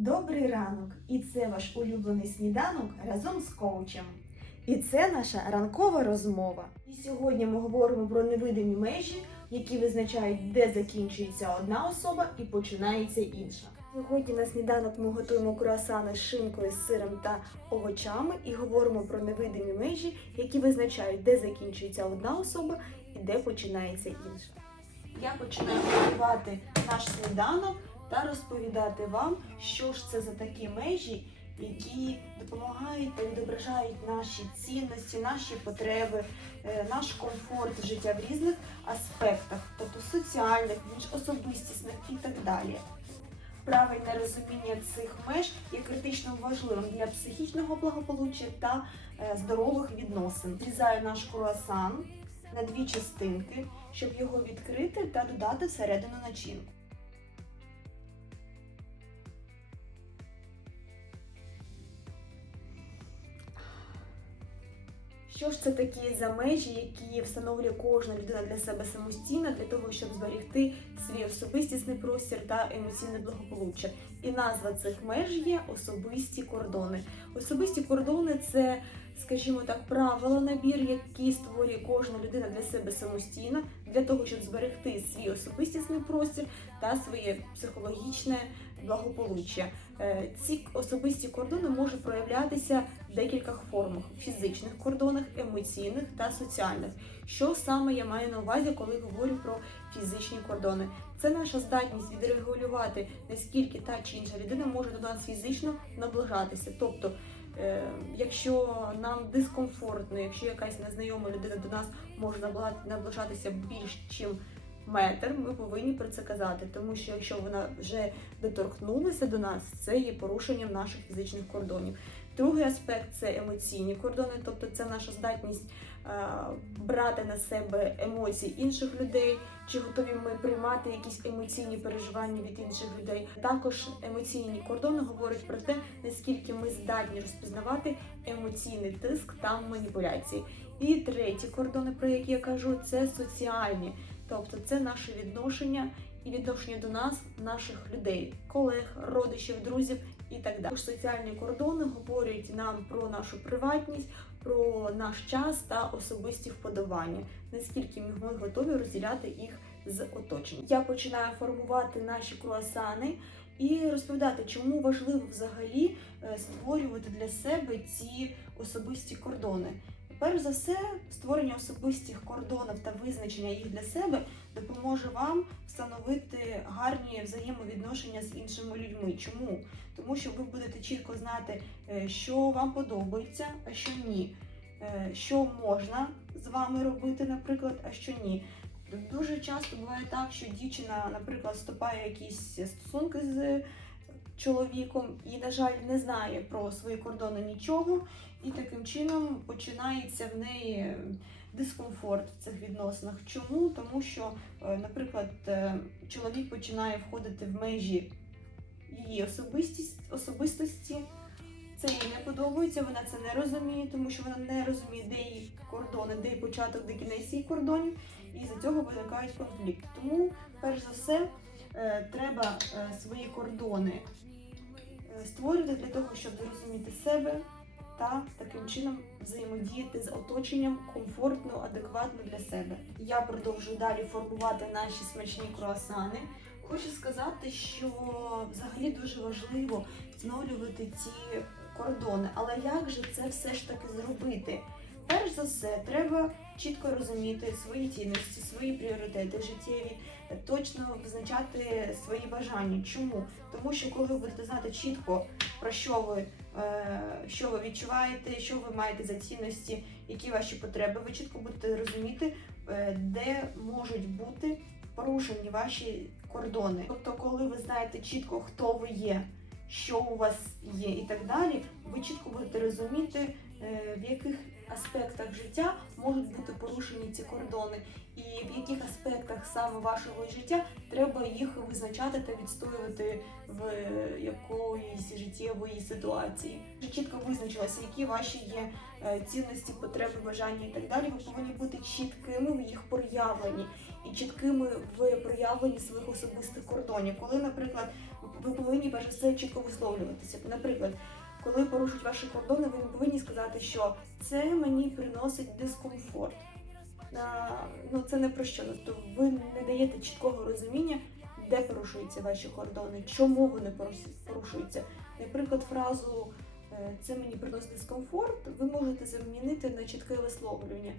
Добрий ранок! І це ваш улюблений сніданок разом з коучем. І це наша ранкова розмова. І сьогодні ми говоримо про невидимі межі, які визначають, де закінчується одна особа і починається інша. Сьогодні на сніданок ми готуємо круасани з шинкою, з сиром та овочами і говоримо про невидимі межі, які визначають, де закінчується одна особа і де починається інша. Я починаю готувати наш сніданок та розповідати вам, що ж це за такі межі, які допомагають та відображають наші цінності, наші потреби, е, наш комфорт життя в різних аспектах, тобто соціальних, особистісних і так далі. Правильне розуміння цих меж є критично важливим для психічного благополуччя та е, здорових відносин. Зрізаю наш круасан на дві частинки, щоб його відкрити та додати всередину начинку. Що ж це такі за межі, які встановлює кожна людина для себе самостійно, для того, щоб зберегти свій особистісний простір та емоційне благополуччя? І назва цих меж є особисті кордони. Особисті кордони це, скажімо так, правила набір, які створює кожна людина для себе самостійно, для того, щоб зберегти свій особистісний простір та своє психологічне благополуччя. Е, Ці особисті кордони можуть проявлятися в декількох формах: фізичних кордонах, емоційних та соціальних. Що саме я маю на увазі, коли говорю про фізичні кордони? Це наша здатність відрегулювати, наскільки та чи інша людина може до нас фізично наближатися. Тобто, е, якщо нам дискомфортно, якщо якась незнайома людина до нас може наближатися більш чим метр, ми повинні про це казати, тому що якщо вона вже доторкнулася до нас, це є порушенням наших фізичних кордонів. Другий аспект це емоційні кордони, тобто це наша здатність е, брати на себе емоції інших людей, чи готові ми приймати якісь емоційні переживання від інших людей. Також емоційні кордони говорять про те, наскільки ми здатні розпізнавати емоційний тиск та маніпуляції. І треті кордони, про які я кажу, це соціальні, тобто це наше відношення і відношення до нас, наших людей, колег, родичів, друзів і так далі. Також Соціальні кордони говорять нам про нашу приватність, про наш час та особисті вподобання, наскільки ми готові розділяти їх з оточенням. Я починаю формувати наші круасани і розповідати, чому важливо взагалі е, створювати для себе ці особисті кордони. Перш за все, створення особистих кордонів та визначення їх для себе допоможе вам встановити гарні взаємовідношення з іншими людьми. Чому? Тому що ви будете чітко знати, е, що вам подобається, а що ні, Е, що можна з вами робити, наприклад, а що ні. Дуже часто буває так, що дівчина, наприклад, вступає в якісь стосунки з чоловіком і, на жаль, не знає про свої кордони нічого, і таким чином починається в неї дискомфорт в цих відносинах. Чому? Тому що, е, наприклад, е, чоловік починає входити в межі її особистість, особистості. Це їй не подобається, вона це не розуміє, тому що вона не розуміє, де її кордони, де її початок, де кінець її кордонів, і з цього виникають конфлікти. Тому, перш за все, е, треба свої кордони створювати для того, щоб зрозуміти себе та таким чином взаємодіяти з оточенням комфортно, адекватно для себе. Я продовжую далі формувати наші смачні круасани. Хочу сказати, що взагалі дуже важливо встановлювати ці кордони. Але як же це все ж таки зробити? Перш за все, треба чітко розуміти свої цінності, свої пріоритети життєві, точно визначати свої бажання. Чому? Тому що коли ви будете знати чітко про що ви, е, що ви відчуваєте, що ви маєте за цінності, які ваші потреби, ви чітко будете розуміти, е, де можуть бути порушені ваші кордони. Тобто, коли ви знаєте чітко, хто ви є, що у вас є і так далі, ви чітко будете розуміти, е, в яких аспектах життя можуть бути порушені ці кордони, і в яких аспектах саме вашого життя треба їх визначати та відстоювати в якоїсь життєвої ситуації. Вже чітко визначилося, які ваші є е, цінності, потреби, бажання і так далі. Ви повинні бути чіткими в їх проявленні і чіткими в проявленні своїх особистих кордонів. Коли, наприклад, ви ви повинні перш все чітко висловлюватися. Наприклад, коли порушують ваші кордони, ви не повинні сказати, що це мені приносить дискомфорт. А, ну це не про що. Тобто ви не даєте чіткого розуміння, де порушуються ваші кордони, чому вони порушуються. Наприклад, фразу е, це мені приносить дискомфорт, ви можете замінити на чітке висловлювання.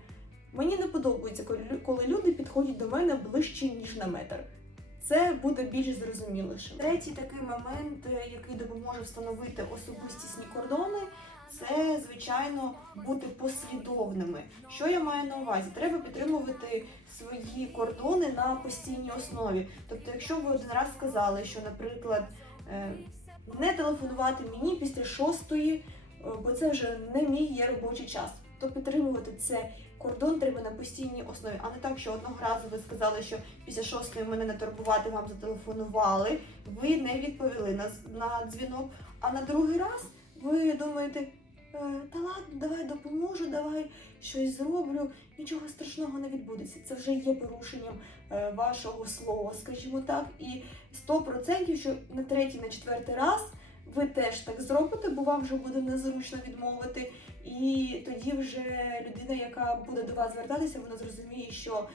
Мені не подобається, коли люди підходять до мене ближче, ніж на метр. Це буде більш зрозумілішим. Третій такий момент, е, який допоможе встановити особистісні кордони, це звичайно бути послідовними. Що я маю на увазі? Треба підтримувати свої кордони на постійній основі. Тобто, якщо ви один раз сказали, що, наприклад, е, не телефонувати мені після шостої, е, бо це вже не мій є робочий час, то підтримувати це кордон треба на постійній основі, а не так, що одного разу ви сказали, що після шостої мене не турбувати, вам зателефонували, ви не відповіли на, на дзвінок, а на другий раз ви думаєте. «Е, Та ладно, давай допоможу, давай щось зроблю. Нічого страшного не відбудеться. Це вже є порушенням е, вашого слова, скажімо так. І 100% що на третій, на четвертий раз ви теж так зробите, бо вам вже буде незручно відмовити. І тоді вже людина, яка буде до вас звертатися, вона зрозуміє, що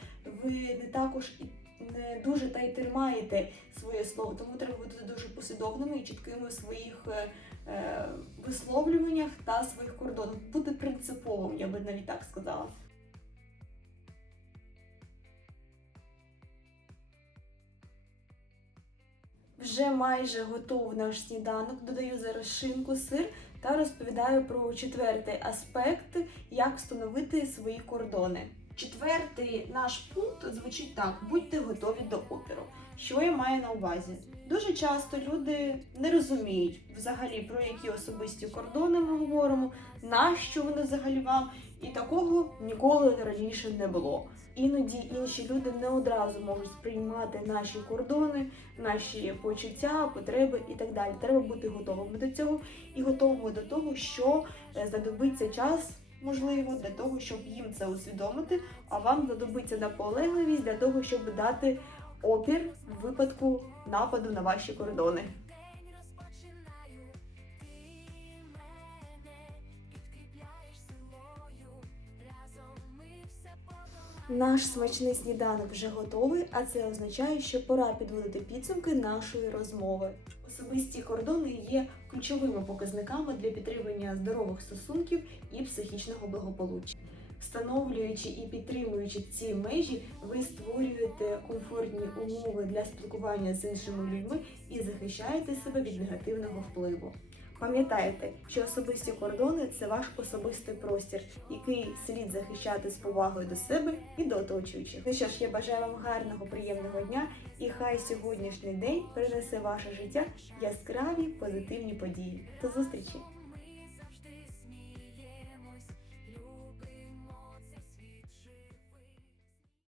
ви не також і не дуже та й тримаєте своє слово. Тому треба бути дуже послідовними і чіткими в своїх е, е, висловлюваннях та своїх кордонах. Бути принциповим, я би навіть так сказала. Вже майже готов наш сніданок. Додаю зараз шинку, сир та розповідаю про четвертий аспект, як встановити свої кордони. Четвертий наш пункт звучить так: будьте готові до опіру. Що я маю на увазі? Дуже часто люди не розуміють взагалі про які особисті кордони ми говоримо, нащо вони взагалі вам, і такого ніколи раніше не було. Іноді інші люди не одразу можуть сприймати наші кордони, наші почуття, потреби і так далі. Треба бути готовими до цього і готовими до того, що е, знадобиться час, можливо, для того, щоб їм це усвідомити, а вам знадобиться наполегливість для того, щоб дати опір в випадку нападу на ваші кордони. Наш смачний сніданок вже готовий, а це означає, що пора підводити підсумки нашої розмови. Особисті кордони є ключовими показниками для підтримання здорових стосунків і психічного благополуччя. Встановлюючи і підтримуючи ці межі, ви створюєте комфортні умови для спілкування з іншими людьми і захищаєте себе від негативного впливу. Пам'ятайте, що особисті кордони це ваш особистий простір, який слід захищати з повагою до себе і до оточуючих. Ну що ж, я бажаю вам гарного, приємного дня, і хай сьогоднішній день принесе ваше життя яскраві позитивні події. До зустрічі!